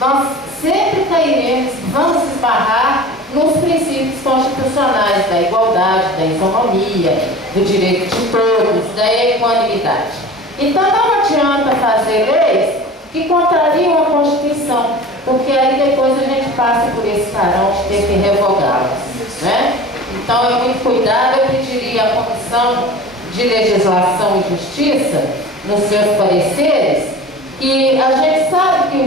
nós sempre cairemos, vamos esbarrar nos princípios constitucionais da igualdade, da isonomia, do direito de todos, da equanimidade. Então não adianta fazer leis que contrariam a Constituição, porque aí depois a gente passa por esse carão de ter que revogá-las, né? Então é muito cuidado. Eu pediria à Comissão de Legislação e Justiça, nos seus pareceres, que a gente sabe que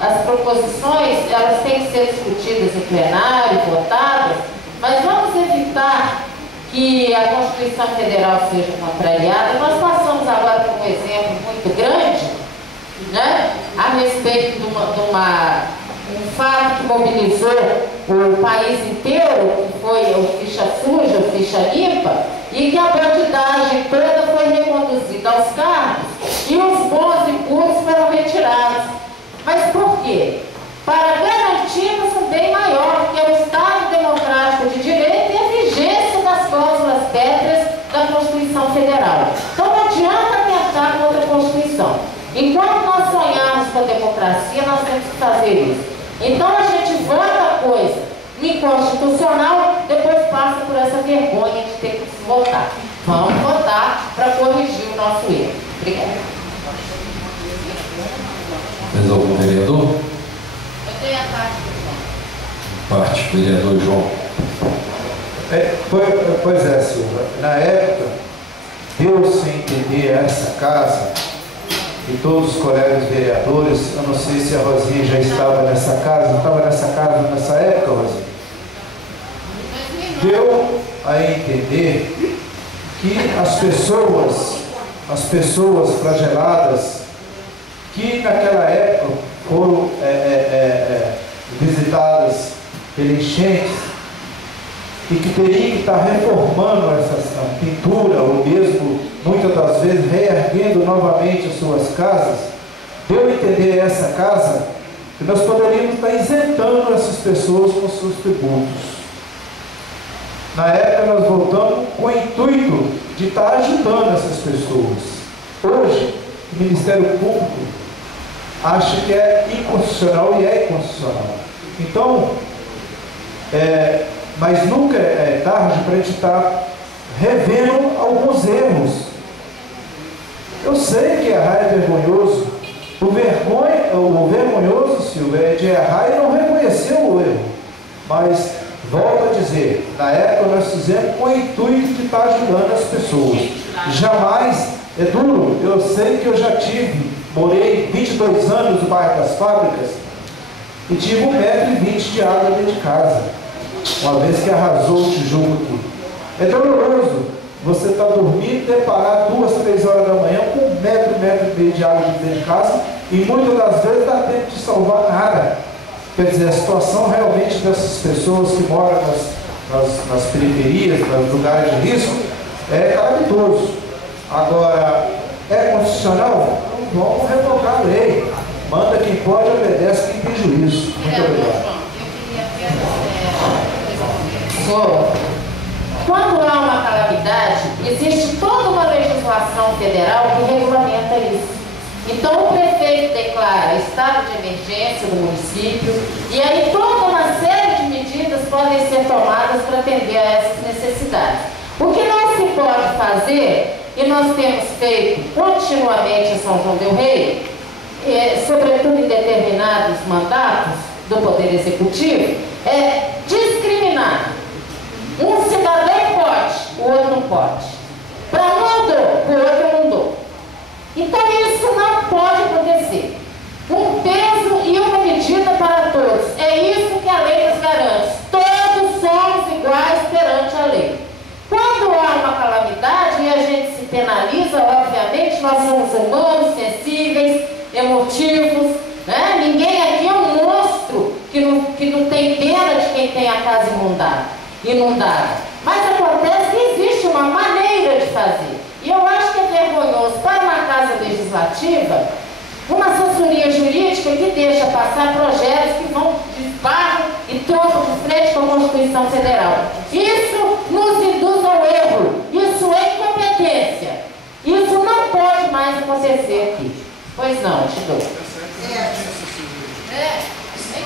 as proposições, elas têm que ser discutidas em plenário, votadas, mas vamos evitar que a Constituição Federal seja contrariada. Nós passamos agora por um exemplo muito grande, né, a respeito de um fato que mobilizou o país inteiro, que foi o ficha suja, o ficha limpa, e que a bandidagem toda foi reconduzida aos cargos e os bons e puros foram retirados. Mas por quê? Para garantirmos um bem maior, que é o Estado Democrático de Direito e a vigência das cláusulas pétreas da Constituição Federal. Então não adianta tentar contra a Constituição. Enquanto nós sonharmos com a democracia, nós temos que fazer isso. Então a gente vota coisa inconstitucional, depois passa por essa vergonha de ter que se votar. Vamos votar para corrigir o nosso erro. Obrigada. Mais algum vereador? Eu tenho a parte do João. Vereador João. Pois é, Silva. Na época, deu-se a entender essa casa, e todos os colegas vereadores, eu não sei se a Rosinha já estava nessa casa, nessa época, Rosinha? Deu a entender que as pessoas flageladas, que naquela época foram visitadas pela enchente, e que teriam que estar reformando essa pintura, ou mesmo, muitas das vezes, reerguendo novamente as suas casas, deu a entender a essa casa que nós poderíamos estar isentando essas pessoas com seus tributos. Na época nós voltamos com o intuito de estar ajudando essas pessoas. Hoje, o Ministério Público acha que é inconstitucional e é inconstitucional. Então, mas nunca é tarde para a gente estar revendo alguns erros. Eu sei que errar é vergonhoso. O vergonhoso, Silvia, é de errar e não reconhecer o erro. Mas, volto a dizer, na época nós fizemos com o intuito de estar ajudando as pessoas. Jamais, é duro, eu sei que eu já morei 22 anos no bairro das Fábricas e tive 1,20 m de água dentro de casa, uma vez que arrasou o tijolo aqui. É doloroso você estar dormindo, deparar 2, 3 horas da manhã com 1,5 m de água dentro de casa, e muitas das vezes dá tempo de salvar nada. Quer dizer, a situação realmente dessas pessoas que moram nas periferias, nos lugares de risco, é calamitoso. Agora, é constitucional? Não vamos revogar a lei. Manda quem pode, obedece quem tem juízo. Muito obrigado. Quando há uma calamidade, existe toda uma legislação federal que regulamenta isso. Então o prefeito declara estado de emergência no município, e aí toda uma série de medidas podem ser tomadas para atender a essas necessidades. O que não se pode fazer, e nós temos feito continuamente em São João del Rei, sobretudo em determinados mandatos do Poder Executivo, é discriminar. Um cidadão pode, o outro não pode. Para um eu dou, para o outro eu não dou. Então isso não pode acontecer. Um peso e uma medida para todos. É isso que a lei nos garante. Todos somos iguais perante a lei. Quando há uma calamidade e a gente se penaliza, obviamente, nós somos humanos, sensíveis, emotivos, né? Ninguém aqui é um monstro que não tem pena de quem tem a casa inundada. Mas acontece que existe uma maneira de fazer. E eu acho que é vergonhoso para uma casa legislativa, uma assessoria jurídica que deixa passar projetos que vão de esbarro e trocam de frente com a Constituição Federal. Isso nos induz ao erro. Isso é incompetência. Isso não pode mais acontecer aqui. Pois não, te dou.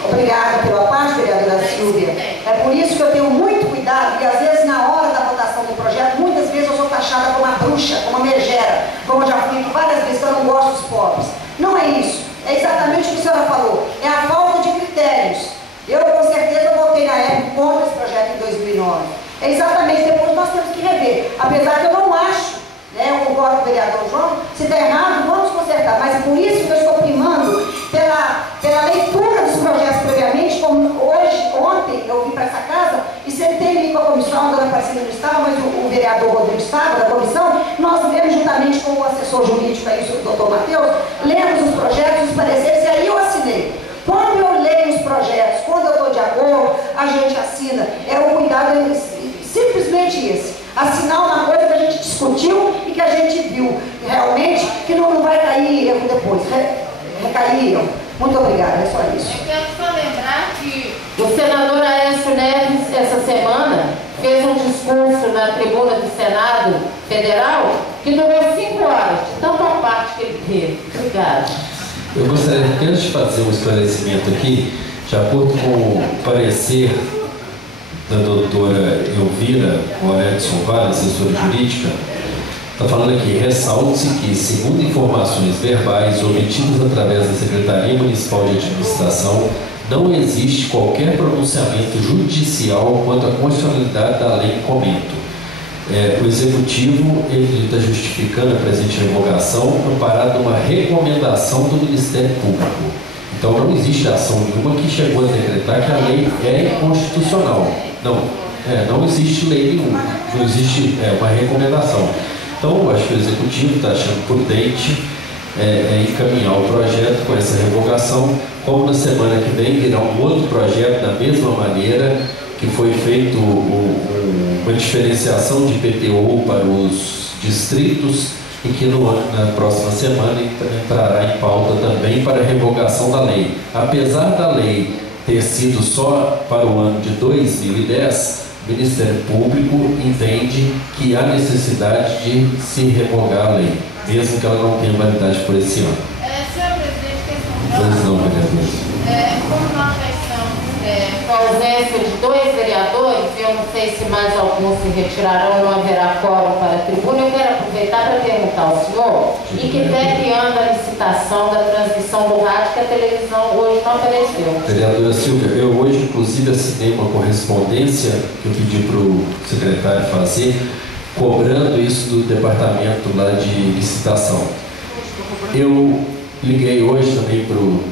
Obrigada pela parte, vereadora Silvia. É por isso que eu tenho muito cuidado, e às vezes na hora da votação do projeto, muitas vezes eu sou taxada como uma bruxa, como uma megera, como eu já fui várias vezes, que eu não gosto dos pobres. Não é isso. É exatamente o que a senhora falou. É a falta de critérios. Eu, com certeza, votei na época contra esse projeto em 2009. É exatamente, depois nós temos que rever. Apesar que eu não acho, né, eu concordo com o vereador João, se está errado, vamos consertar. Mas por isso que eu estou primando pela leitura dos projetos previamente, como ontem eu vim para essa casa e sentei ali com a comissão, a dona Aparecida não estava, mas o vereador Rodrigo estava, da comissão, nós lemos juntamente com o assessor jurídico aí, o doutor Matheus, lemos os projetos, os pareceres, e aí eu assinei. Quando eu leio os projetos, quando eu estou de acordo, a gente assina. É o cuidado, simplesmente esse. Assinar uma coisa que a gente discutiu e que a gente viu realmente que não vai cair erro depois. Recair erro. Muito obrigada, é só isso. Eu quero só lembrar que o senador Aécio Neves, essa semana, fez um discurso na tribuna do Senado Federal que durou 5 horas, de tanta parte que ele teve. Obrigada. Eu gostaria que, antes de fazer um esclarecimento aqui, de acordo com o parecer da doutora Elvira Edson Vale, assessora jurídica, está falando aqui: ressalte-se que, segundo informações verbais obtidas através da Secretaria Municipal de Administração, não existe qualquer pronunciamento judicial quanto à constitucionalidade da lei em comento. O Executivo está justificando a presente revogação amparado numa recomendação do Ministério Público. Então não existe ação nenhuma que chegou a decretar que a lei é inconstitucional. Não existe lei nenhuma, não existe uma recomendação. Então eu acho que o Executivo está achando prudente encaminhar o projeto com essa revogação, como na semana que vem virá um outro projeto da mesma maneira, que foi feito uma diferenciação de IPTU para os distritos e que na próxima semana entrará em pauta também para a revogação da lei. Apesar da lei ter sido só para o ano de 2010, o Ministério Público entende que há necessidade de se revogar a lei, mesmo que ela não tenha validade por esse ano. Senhor presidente, questão Pois não, vereador. como nós já estamos com a ausência de 2 vereadores, eu não sei se mais alguns se retirarão, não haverá quórum para a tribuna, eu quero aproveitar para perguntar ao senhor em que pé que anda a licitação da transmissão do rádio, que a televisão hoje não apareceu. Vereadora Silvia, eu hoje inclusive assinei uma correspondência que eu pedi para o secretário fazer, cobrando isso do departamento lá de licitação. Eu liguei hoje também para o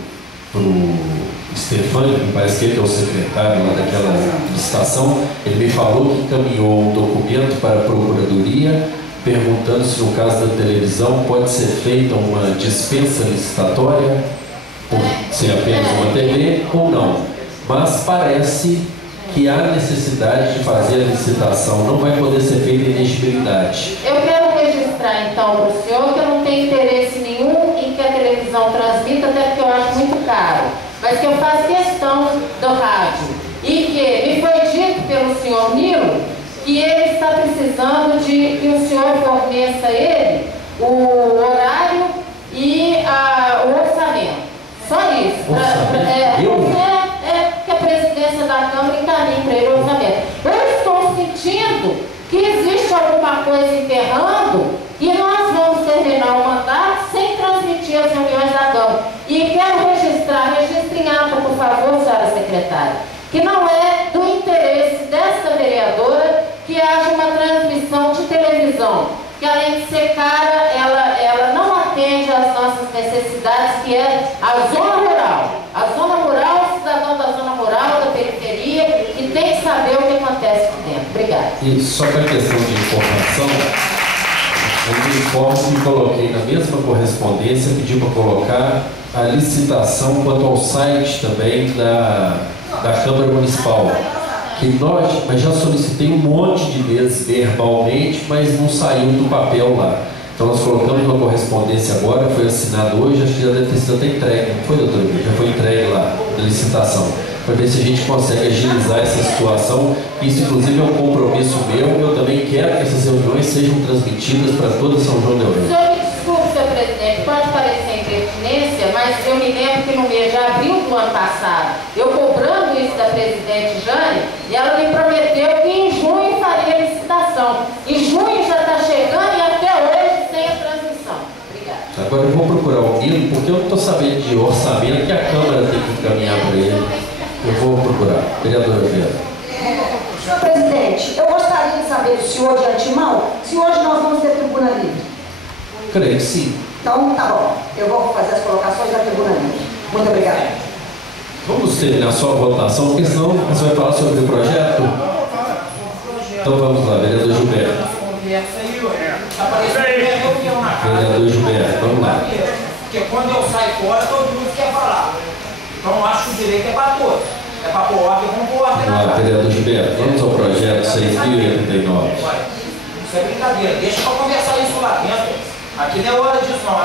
Stefânio, que parece que ele é o secretário lá daquela licitação. Ele me falou que encaminhou um documento para a Procuradoria perguntando se no caso da televisão pode ser feita uma dispensa licitatória por ser apenas uma TV ou não. Mas parece que há necessidade de fazer a licitação, não vai poder ser feita inegibilidade. Eu quero registrar então para o senhor que eu não tenho interesse nenhum em que a televisão transmita, até porque eu acho muito caro, mas que eu faço questão do rádio. E que me foi dito pelo senhor Nilo que ele está precisando de que o senhor forneça ele o horário e o orçamento. Só isso. Que a presidência da Câmara encaminhe para ele o orçamento. Eu estou sentindo que existe alguma coisa enterrando e nós vamos terminar o mandato sem transmitir as reuniões da Câmara. E quero registre em ata, por favor, senhora secretária, que não é do interesse desta vereadora que haja uma transmissão de televisão, que além de ser cara, ela não atende às nossas necessidades, que é a zona rural. A zona rural, o cidadão da zona rural, da periferia, que tem que saber o que acontece aqui dentro. Obrigada. E só para questão de informação, eu informo que coloquei na mesma correspondência, pedi para colocar a licitação quanto ao site também da Câmara Municipal. Mas já solicitei um monte de vezes verbalmente, mas não saiu do papel lá. Então nós colocamos uma correspondência agora, foi assinado hoje, acho que já deve ter sido até entregue, não foi, doutor? Já foi entregue lá, na licitação, para ver se a gente consegue agilizar essa situação. Isso inclusive é um compromisso meu, eu também quero que essas reuniões sejam transmitidas para toda São João del Rei. Senhor, me desculpe, senhor presidente, pode parecer impertinência, mas Mas eu me lembro que no mês de abril do ano passado, eu cobrando isso da presidente Jane, e ela me prometeu que em junho faria a licitação. Em junho já está chegando e até hoje sem a transmissão. Obrigada. Agora eu vou procurar o Nilo, porque eu não estou sabendo de orçamento que a Câmara tem que encaminhar para ele. Eu vou procurar. Vereador Vera. Senhor presidente, eu gostaria de saber do senhor de antemão se hoje nós vamos ter tribuna livre. Creio que sim. Então, tá bom. Eu vou fazer as colocações da tribuna livre. Muito obrigada. Vamos terminar só a votação, porque senão você vai falar sobre o projeto. Então vamos lá, vereador Gilberto. Vereador Gilberto, vamos lá. Porque quando eu saio fora, todo mundo quer falar. Então eu acho que o direito é para todos. É para pôr ordem com ordem. Vamos lá, vereador Gilberto, vamos ao projeto 6.089. Isso é brincadeira, deixa eu conversar isso lá dentro. Aqui não é hora disso não.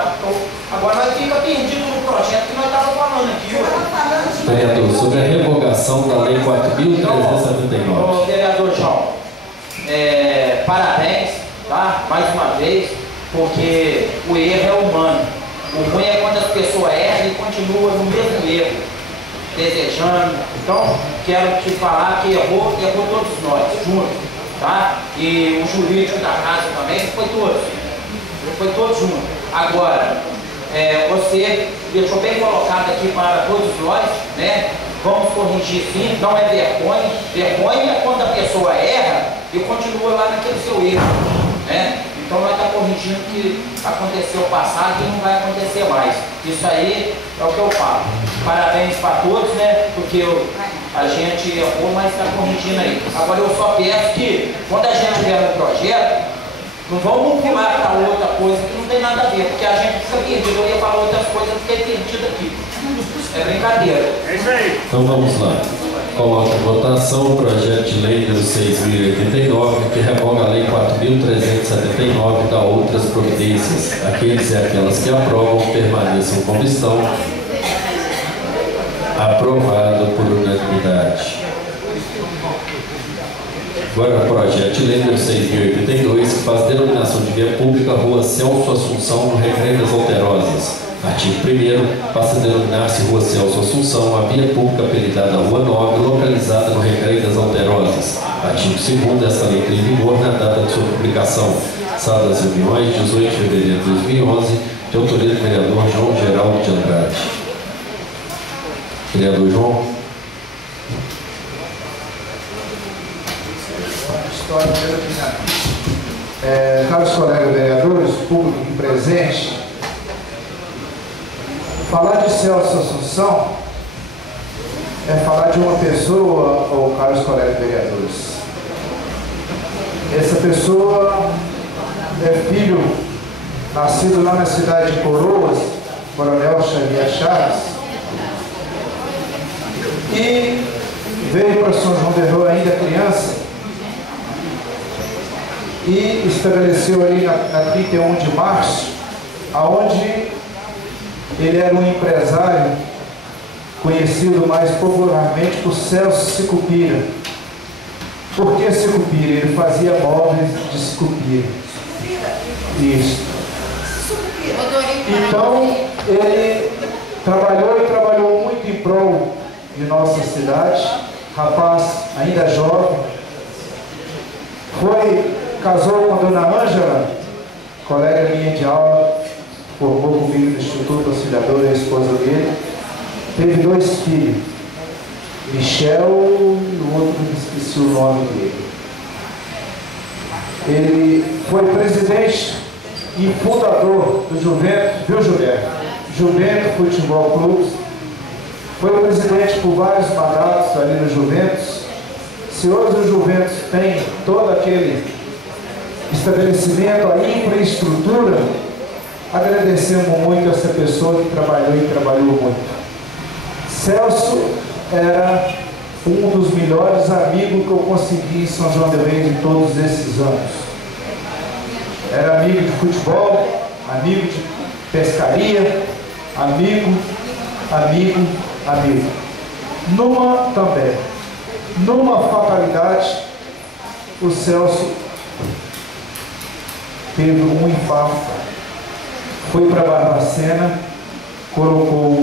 Agora nós fica perdido no projeto que nós estávamos falando aqui. Vereador, sobre a revogação da Lei 4.379. Vereador João, parabéns, tá? Mais uma vez, porque o erro é humano. O ruim é quando as pessoas erram e continuam no mesmo erro, desejando. Então, quero te falar que errou todos nós, juntos, tá? E o jurídico da casa também foi todos juntos. Agora, você deixou bem colocado aqui para todos nós, né? Vamos corrigir sim, não é vergonha. Vergonha é quando a pessoa erra e continua lá naquele seu erro, né? Então nós estamos corrigindo o que aconteceu no passado e não vai acontecer mais. Isso aí é o que eu falo. Parabéns para todos, né? Porque a gente errou, mas está corrigindo aí. Agora eu só peço que quando a gente vier no projeto, não vamos pular para outra coisa que não tem nada a ver, porque a gente fica perdido. Eu ia falar outras coisas, eu fiquei perdido aqui. É brincadeira. É isso aí. Então vamos lá. Coloca em votação o projeto de lei número 6.089, que revoga a lei 4.379 e dá outras providências. Aqueles e aquelas que aprovam permaneçam como estão. Aprovado por unanimidade. Agora o projeto de lei número 6.082, que faz denominação de via pública Rua Celso Assunção, no Recreio das Alterosas. Artigo 1º, passa a denominar-se Rua Celso Assunção, a via pública apelidada Rua 9, localizada no Recreio das Alterosas. Artigo 2º, esta lei entra em vigor na data de sua publicação. Sala das reuniões, 18 de fevereiro de 2011, de autoria do vereador João Geraldo de Andrade. Vereador João. Caros colegas vereadores, público aqui presente, falar de Celso Assunção é falar de uma pessoa, ou caros colegas vereadores. Essa pessoa é filho, nascido lá na cidade de Coroas, Coronel Xavier Chaves, e veio para São João del Rei ainda criança e estabeleceu ali na 31 de março, aonde ele era um empresário conhecido mais popularmente por Celso Sicupira. Por que Sicupira? Ele fazia móveis de Sicupira. Isso. Então, ele trabalhou muito em prol de nossa cidade, rapaz ainda jovem, casou com a dona Ângela, colega minha de aula, formou comigo no Instituto Auxiliador, a esposa dele, teve 2 filhos, Michel e o outro, esqueci o nome dele. Ele foi presidente e fundador do Juventus, viu, Gilberto? Juventus Futebol Clube. Foi presidente por vários mandatos ali no Juventus. Se hoje o Juventus tem todo aquele estabelecimento, a infraestrutura, agradecemos muito essa pessoa que trabalhou e trabalhou muito. Celso era um dos melhores amigos que eu consegui em São João del Rei de todos esses anos. Era amigo de futebol, amigo de pescaria, amigo. Numa fatalidade, o Celso teve um infarto, foi para Barbacena colocou